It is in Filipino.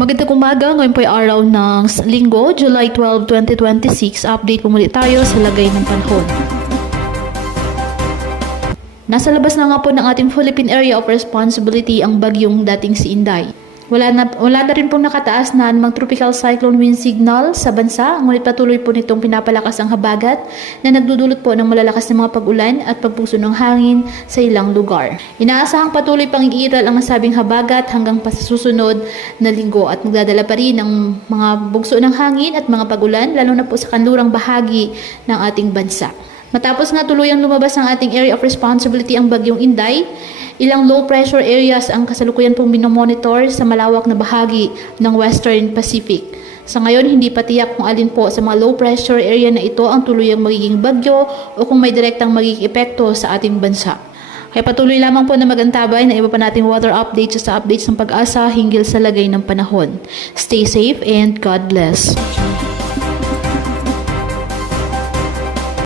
Magandang umaga, ngayon po ay araw ng Linggo, July 12, 2026. Update po muli tayo sa lagay ng panahon. Nasa labas na nga po ng ating Philippine Area of Responsibility ang bagyong dating si Inday. Wala na rin pong nakataas na anumang tropical cyclone wind signal sa bansa, ngunit patuloy po nitong pinapalakas ang habagat na nagdudulot po ng malalakas na mga pag-ulan at pagpuso ng hangin sa ilang lugar. Inaasahang patuloy pang iiral ang nasabing habagat hanggang pa sa susunod na linggo at magdadala pa rin ng mga bugso ng hangin at mga pag-ulan lalo na po sa kanlurang bahagi ng ating bansa. Matapos nga tuluyang lumabas ang ating area of responsibility ang bagyong Inday, ilang low pressure areas ang kasalukuyan pong minomonitor sa malawak na bahagi ng Western Pacific. Sa ngayon, hindi pa tiyak kung alin po sa mga low pressure area na ito ang tuluyang magiging bagyo o kung may direktang magiging epekto sa ating bansa. Kaya patuloy lamang po na magantabay na iba pa nating weather updates sa updates ng Pag-asa hinggil sa lagay ng panahon. Stay safe and God bless.